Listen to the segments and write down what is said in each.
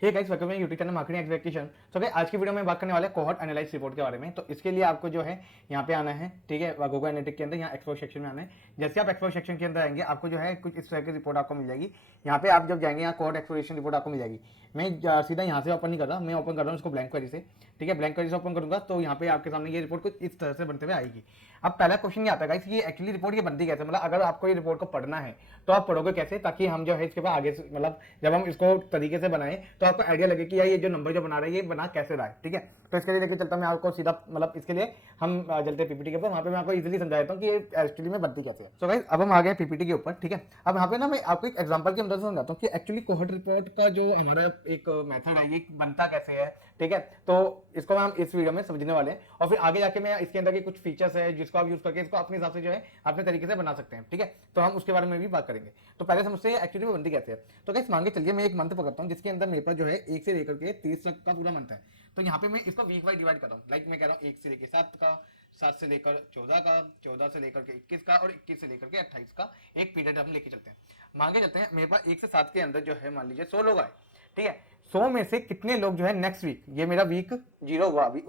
हे guys, welcome YouTube channel marketing expectation. तो guys आज की वीडियो में बात करने वाले हैं कोहॉर्ट एनालाइज रिपोर्ट के बारे में। तो इसके लिए आपको जो है यहाँ पे आना है, ठीक है, गूगल एनालिटिक्स के अंदर यहाँ एक्सप्लोर सेक्शन में आना है। जैसे आप एक्सप्लोर सेक्शन के अंदर आएंगे आपको जो है कुछ इस तरह की रिपोर्ट आपको मिल जाएगी। यहाँ पे आप जब जाएंगे यहाँ कोहॉर्ट एक्सप्लोरेशन रिपोर्ट आपको मिल जाएगी। मैं सीधा यहाँ से ओपन नहीं कर रहा, मैं ओपन कर रहा हूँ इसको ब्लैंक क्वेरी से, ठीक है। ब्लैंक क्वेरी से ओपन करूंगा तो यहाँ पे आपके सामने ये रिपोर्ट कुछ इस तरह से बनते हुए आएगी। अब पहला क्वेश्चन ये आता है गाइस, ये एक्चुअली रिपोर्ट ये बनती कैसे, मतलब अगर आपको ये रिपोर्ट को पढ़ना है तो आप पढ़ोगे कैसे, ताकि हम जो है इसके बाद आगे मतलब जब हम इसको तरीके से बनाएं तो आपको आइडिया लगे कि यार ये जो नंबर जो बना रहा है ये बना कैसे रहा है, ठीक है। तो इसके लिए लेके चलता हूं मैं आपको सीधा, मतलब इसके लिए हम चलते हैं पीपीटी के ऊपर, वहां पे मैं आपको इजीली समझा देता हूं कि ये एक्चुअली में बनती कैसे है। सो गाइस अब हम आ गए पीपीटी के ऊपर, ठीक है। अब यहाँ पे ना मैं आपको एक एग्जांपल की मदद से समझाता हूँ कि एक्चुअली कोहॉर्ट रिपोर्ट का जो हमारा एक मेथड है ये बनता कैसे है, ठीक है। तो इसको हम इस वीडियो में समझने वाले हैं और फिर आगे जाके मैं इसके अंदर के कुछ फीचर्स है जिसको आप यूज करके इसको अपने हिसाब से जो है अपने तरीके से बना सकते हैं, ठीक है। तो हम उसके बारे में भी बात करेंगे। तो पहले समझते हैं एक्चुअली में बनती कैसे है। तो गाइस मान के चलिए मैं एक मंथ पकड़ता हूँ जिसके अंदर मेरे पास जो है 1 से लेकर के 30 तक का पूरा मंथ है। तो यहाँ पे मैं इसको वीक वाइज डिवाइड कर रहा हूँ। लाइक मैं कह रहा हूँ 1 से लेकर 7 का, 7 से लेकर 14 का, 14 से लेकर के 21 का और 21 से लेकर के 28 का एक पीरियड हम लेके चलते हैं। मांगे जाते हैं मेरे पास 1 से 7 के अंदर जो है मान लीजिए 100 लोग आए, ठीक है। 100 में से कितने लोग जो है नेक्स्ट वीक, ये मेरा वीक 0 हुआ अभी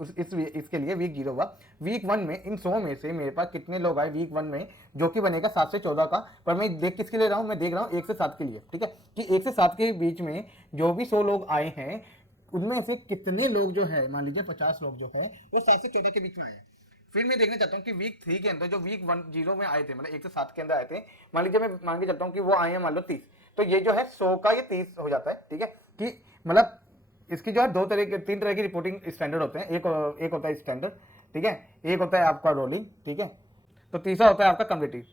इसके लिए वीक 0 हुआ। वीक 1 में इन 100 में से मेरे पास कितने लोग आए वीक 1 में, जो कि बनेगा 7 से 14 का। पर मैं देख किसके ले रहा हूँ, मैं देख रहा हूँ 1 से 7 के लिए, ठीक है। कि 1 से 7 के बीच में जो भी 100 लोग आए हैं उनमें से कितने लोग जो है मान लीजिए 50 लोग जो है वो 7 से 14 के बीच में आए हैं। फिर मैं देखना चाहता हूँ कि वीक 3 के अंदर जो वीक 1 में आए थे, मतलब 1 से 7 के अंदर आए थे, मान लीजिए मैं मान के चलता हूँ कि वो आए हैं मान लो 30, तो ये जो है 100 का ये 30 हो जाता है, ठीक है। कि मतलब इसकी जो है तीन तरह की रिपोर्टिंग स्टैंडर्ड होते हैं। एक होता है स्टैंडर्ड, ठीक है, एक होता है आपका रोलिंग, ठीक है, तो तीसरा होता है आपका कम्युलेटिव,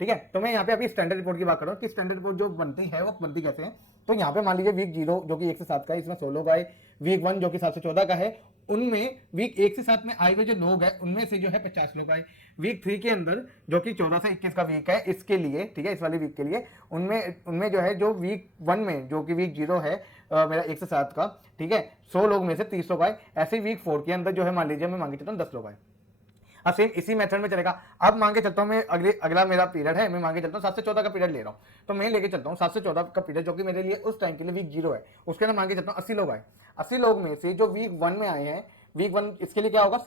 ठीक है। तो मैं यहाँ पे अभी स्टैंडर्ड रिपोर्ट की बात कर रहा हूँ कि स्टैंडर्ड रिपोर्ट जो बनती है वो बनती कैसे है। तो यहाँ पे मान लीजिए वीक 0 जो कि 1 से 7 का है, इसमें 100 लोग आए। वीक 1 जो कि 7 से 14 का है, उनमें वीक 1 से 7 में आए हुए जो लोग हैं उनमें से जो है 50 लोग आए। वीक 3 के अंदर जो कि 14 से 21 का वीक है इसके लिए, ठीक है, इस वाले वीक के लिए उनमें उनमें जो है जो वीक 1 में जो कि वीक 0 है मेरा 1 से 7 का, ठीक है, 100 लोग में से 30 लोग आए। ऐसे वीक 4 के अंदर जो है मान लीजिए मैं मांगे चलता हूँ 10 लोग आए। अब सेम इसी मेथड में चलेगा। अब मांगे चलता हूं मैं अगला मेरा पीरियड है, मैं मांगे चलता हूं 7 से 14 का पीरियड ले रहा हूं। तो मैं लेके चलता हूं 7 से 14 का पीरियड जो कि मेरे लिए उस टाइम के लिए वीक 0 है, उसके अंदर मांगे चलता हूं 80 लोग आए। 80 लोग में से जो वीक 1 में आए हैं, वीक 1 इसके लिए क्या होगा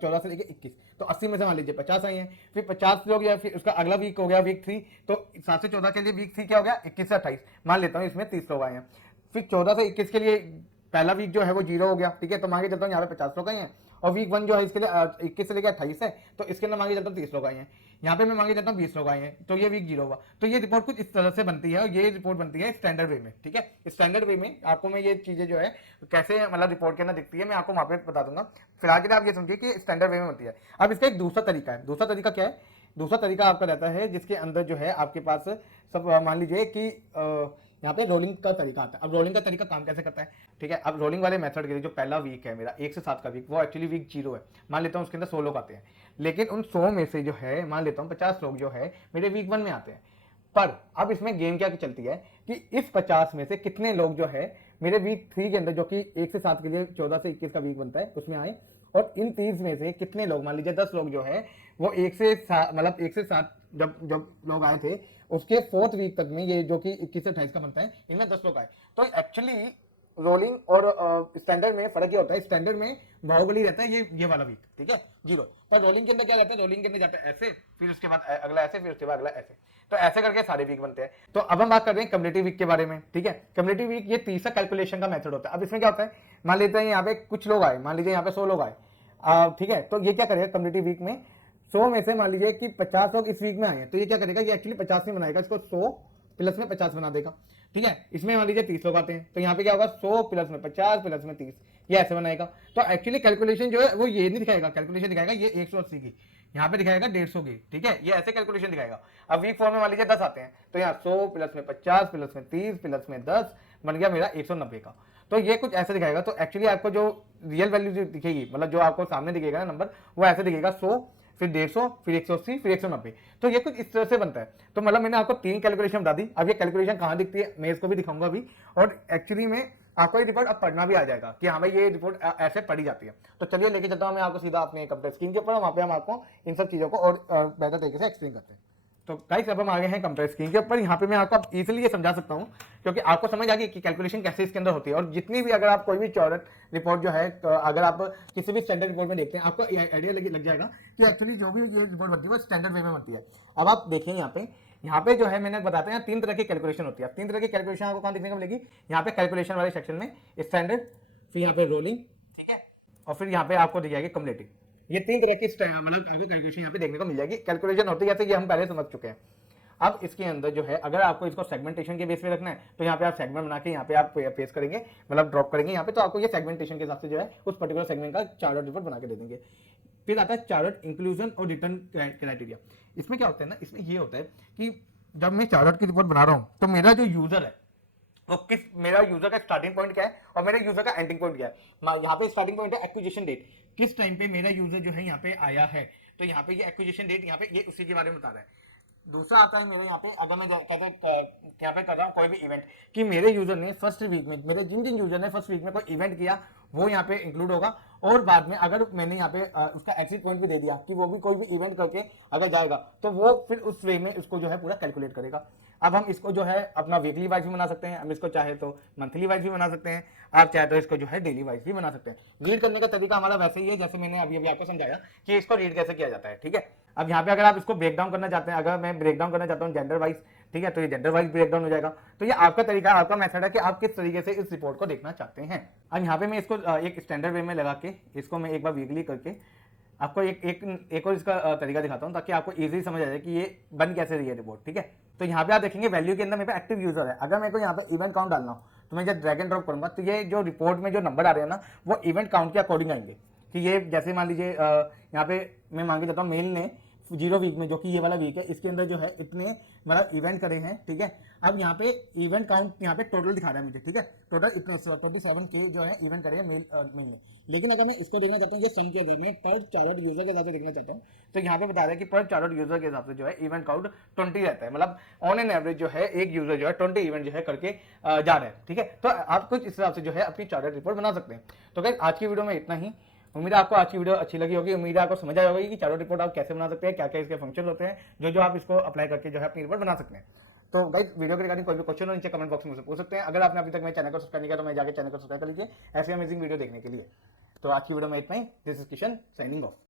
14 से लेकर 21, तो 80 में से मान लीजिए 50 आए हैं। फिर 50 लोग या फिर उसका अगला वीक हो गया वीक 3, तो 7 से 14 के लिए वीक 3 क्या हो गया 21 से 28, मान लेता हूँ इसमें 30 लोग आए हैं। फिर 14 से 21 के लिए पहला वीक जो है वो 0 हो गया, ठीक है, तो मांगे चलता हूँ यहाँ पे 50 लोग आए हैं। और वीक 1 जो है इसके लिए 21 से लेकर 28 है, तो इसके अंदर मांगे चलता हूँ 30 लोग आए हैं। यहाँ पे मैं मांगे चलता हूँ 20 लोग आए हैं, तो ये वीक 0 हुआ। तो ये रिपोर्ट कुछ इस तरह से बनती है और ये रिपोर्ट बनती है स्टैंडर्ड वे में, ठीक है। स्टैंडर्ड वे में आपको मैं ये चीजें जो है कैसे मतलब रिपोर्ट के अंदर दिखती है मैं आपको वहां पे बता दूंगा। फिलहाल के लिए आप ये समझिए कि स्टैंडर्ड वे में बनती है। अब इसका एक दूसरा तरीका है। दूसरा तरीका क्या है, दूसरा तरीका आपका रहता है जिसके अंदर जो है आपके पास सब मान लीजिए कि यहाँ पे रोलिंग का तरीका आता है। अब रोलिंग का तरीका काम कैसे करता है, ठीक है। अब रोलिंग वाले मेथड के लिए जो पहला वीक है मेरा 1 से 7 का वीक, वो एक्चुअली वीक 0 है। मान लेता हूँ उसके अंदर 100 लोग आते हैं, लेकिन उन 100 में से जो है मान लेता हूँ 50 लोग जो है मेरे वीक 1 में आते हैं। पर अब इसमें गेम क्या चलती है कि इस 50 में से कितने लोग जो है मेरे वीक 3 के अंदर जो कि 1 से 7 के लिए 14 से 21 का वीक बनता है उसमें आए। और इन 30 में से कितने लोग, मान लीजिए 10 लोग जो है वो 1 से 7 मतलब 1 से 7 जब जब लोग आए थे उसके 4th वीक तक में, ये जो कि 21 से 28 का बनता है, इनमें 10 लोग आए। तो एक्चुअली रोलिंग और स्टैंडर्ड में फर्क ये होता है, स्टैंडर्ड में बाहुबली रहता है ये वाला वीक, ठीक है, 0। पर रोलिंग के अंदर क्या रहता है, रोलिंग के अंदर जाता है ऐसे, फिर उसके बाद अगला ऐसे, फिर उसके बाद अगला ऐसे, तो ऐसे करके सारे वीक बनते हैं। तो अब हम बात कर रहे हैं कम्युलेटिव वीक के बारे में, ठीक है। कम्युलेटिव वीक ये तीसरा कैलकुलेशन का मेथड होता है। अब इसमें क्या होता है, मान लेते हैं यहाँ पे कुछ लोग आए, मान लीजिए यहाँ पे 100 लोग आए, ठीक है। तो ये क्या करेगा कम्युलेटिव वीक में 100 में से मान लीजिए कि 50 लोग इस वीक में आए हैं, तो ये क्या करेगा, ये एक्चुअली 50 नहीं बनाएगा, इसको 100 प्लस में 50 बना देगा, ठीक है। इसमें मान लीजिए 30 लोग आते हैं, तो यहाँ पे क्या होगा 100 प्लस में 50 प्लस में 30, ये ऐसे बनाएगा। तो एक्चुअली कैलकुलेशन जो है वो ये नहीं दिखाएगा, कैलकुलेशन दिखाएगा ये 180 की, यहाँ पे दिखाएगा 150 की, ठीक है, ये ऐसे कैलकुलेशन दिखाएगा। अब वीक 4 में मान लीजिए 10 आते हैं, तो यहाँ 100 प्लस में 50 प्लस में 30 प्लस में 10 बन गया मेरा 190 का। तो ये कुछ ऐसे दिखाएगा। तो एक्चुअली आपको जो रियल वैल्यू दिखेगी, मतलब जो आपको सामने दिखेगा ना नंबर, वो ऐसे दिखेगा 100 फिर 150 फिर 180 फिर 190। तो ये कुछ इस तरह से बनता है। तो मतलब मैंने आपको 3 कैलकुलेशन बता दी। अब ये कैलकुलेशन कहाँ दिखती है मैं इसको भी दिखाऊंगा अभी, और एक्चुअली में आपको ये रिपोर्ट अब पढ़ना भी आ जाएगा कि हाँ भाई ये रिपोर्ट ऐसे पढ़ी जाती है। तो चलिए लेके चलता हूँ मैं आपको सीधा अपने कंप्यूटर स्क्रीन के ऊपर, वहाँ पे हम आपको इन सब चीज़ों को और बेहतर तरीके से एक्सप्लेन करते हैं। तो गाइस अब हम आगे हैं कंप्रेस स्क्रीन के ऊपर। यहाँ पे मैं आपको इजीली ये समझा सकता हूँ क्योंकि आपको समझ आ गई कि कैलकुलेशन कैसे इसके अंदर होती है। और जितनी भी अगर आप कोई भी चौरट रिपोर्ट जो है, तो अगर आप किसी भी स्टैंडर्ड रिपोर्ट में देखते हैं आपको आइडिया लग जाएगा कि एक्चुअली जो भी ये रिपोर्ट बनती है वो स्टैंडर्ड वे में बनती है। अब आप देखिए यहाँ पे जो है मैंने बताते हैं 3 तरह की कैलकुलेशन होती है। 3 तरह की कैलकुलेशन आपको कहाँ देखने को मिलेगी, यहाँ पे कैलकुलेशन वाले सेक्शन में स्टैंडर्ड, फिर यहाँ पे रोलिंग, ठीक है, और फिर यहाँ पे आपको दी जाएगी कम्युलेटिव। ये 3 तरह की मतलब आपको कैलकुलेशन यहाँ पे देखने को मिल जाएगी। कैलकुलेशन होती है जैसे ये हम पहले समझ चुके हैं। अब इसके अंदर जो है अगर आपको इसको सेगमेंटेशन के बेस पे रखना है तो यहाँ पे आप सेगमेंट बना के यहाँ पे आप पेस्ट करेंगे, मतलब ड्रॉप करेंगे यहाँ पे, तो आपको ये सेगमेंटेशन के हिसाब से जो है उस पर्टिकुलर सेगमेंट का चार्ट रिपोर्ट बना के दे देंगे। फिर आता है चार्ट इंक्लूजन और रिटर्न क्राइटेरिया। इसमें क्या होता है ना, इसमें ये होता है कि जब मैं चार्ट की रिपोर्ट बना रहा हूँ तो मेरा जो यूजर है वो मेरा यूजर का स्टार्टिंग पॉइंट क्या है और मेरे यूजर का एंडिंग पॉइंट क्या है। यहाँ पे स्टार्टिंग पॉइंट है एक्विजिशन डेट, किस टाइम पे मेरा यूजर जो है यहाँ पे आया है, तो यहाँ पे ये एक्विजिशन डेट यहाँ पे ये उसी के बारे में बता रहा है। दूसरा आता है मेरे यहाँ पे, अगर मैं यहाँ पे कर रहा हूँ कोई भी इवेंट कि मेरे यूजर ने फर्स्ट वीक में, मेरे जिन जिन यूजर ने फर्स्ट वीक में कोई इवेंट किया वो यहाँ पे इंक्लूड होगा। और बाद में अगर मैंने यहाँ पे उसका एग्जिट पॉइंट भी दे दिया कि वो भी कोई भी इवेंट करके अगर जाएगा तो वो फिर उस वे में इसको जो है पूरा कैलकुलेट करेगा। अब हम इसको जो है अपना वीकली वाइज भी बना सकते हैं, हम इसको चाहे तो मंथली वाइज भी बना सकते हैं, आप चाहे तो इसको जो है डेली वाइज भी बना सकते हैं। रीड करने का तरीका हमारा वैसे ही है जैसे मैंने अभी आपको समझाया कि इसको रीड कैसे किया जाता है, ठीक है। अब यहाँ पे अगर आप इसको ब्रेक डाउन करना चाहते हैं, अगर मैं ब्रेक डाउन करना चाहता हूँ जेंडर वाइज, ठीक है, तो ये जेंडर वाइज ब्रेक डाउन हो जाएगा। तो ये आपका तरीका, आपका मेथड है कि आप किस तरीके से इस रिपोर्ट को देखना चाहते हैं। अब यहाँ पे मैं इसको एक स्टैंडर्ड वे में लगा के इसको मैं एक बार वीकली करके आपको एक और इसका तरीका दिखाता हूँ ताकि आपको इजीली समझ आ जाए कि ये बन कैसे रही है रिपोर्ट, ठीक है। तो यहाँ पे आप देखेंगे वैल्यू के अंदर मेरे पे एक्टिव यूजर है। अगर मेरे को यहाँ पे इवेंट काउंट डालना हो तो मैं जब ड्रैग एंड ड्रॉप करूंगा तो ये जो रिपोर्ट में जो नंबर आ रहे हैं ना वो इवेंट काउंट के अकॉर्डिंग आएंगे। कि ये जैसे मान लीजिए यहाँ पे मैं मान के जाता हूँ मेल ने 0 वीक में, जो कि ये वाला वीक है, इसके अंदर जो है इतने मतलब इवेंट करे हैं, ठीक है। अब यहाँ पे इवेंट काउंट यहाँ पे टोटल दिखा रहा है मुझे, ठीक है, टोटल इतना 27 के जो है इवेंट करे हैं मेल ने। लेकिन अगर मैं इसको देखना चाहता हूँ ये सन के अंदर में पर चार्ट यूजर के हिसाब से देखना चाहता हूँ तो यहाँ पे बता रहा है कि पर चार्ट यूजर के हिसाब से जो है इवेंट काउंट 20 रहता है। मतलब ऑन एन एवरेज जो है एक यूजर जो है 20 इवेंट जो है करके जा रहा है, ठीक है। तो आप कुछ इस हिसाब से जो है अपनी चार्ट रिपोर्ट बना सकते हैं। तो गाइस आज की वीडियो में इतना ही। उम्मीद है आपको आज की वीडियो अच्छी लगी होगी। उम्मीद है आपको समझ आया होगा कि चार्ट रिपोर्ट आप कैसे बना सकते हैं, क्या क्या इसके फंक्शन होते हैं, जो आप इसको अप्लाई करके जो है अपनी रिपोर्ट बना सकते हैं। तो गाइस वीडियो के रिगार्डिंग कोई भी क्वेश्चन हो नीचे कमेंट बॉक्स में मुझसे पूछ सकते हैं। अगर आपने अभी तक मेरे चैनल को सब्सक्राइब नहीं किया तो मैं जाकर चैनल को सब्सक्राइब कर लीजिए ऐसी अमेजिंग वीडियो देखने के लिए। तो आज की वीडियो में इतना ही। This is Kishan signing of.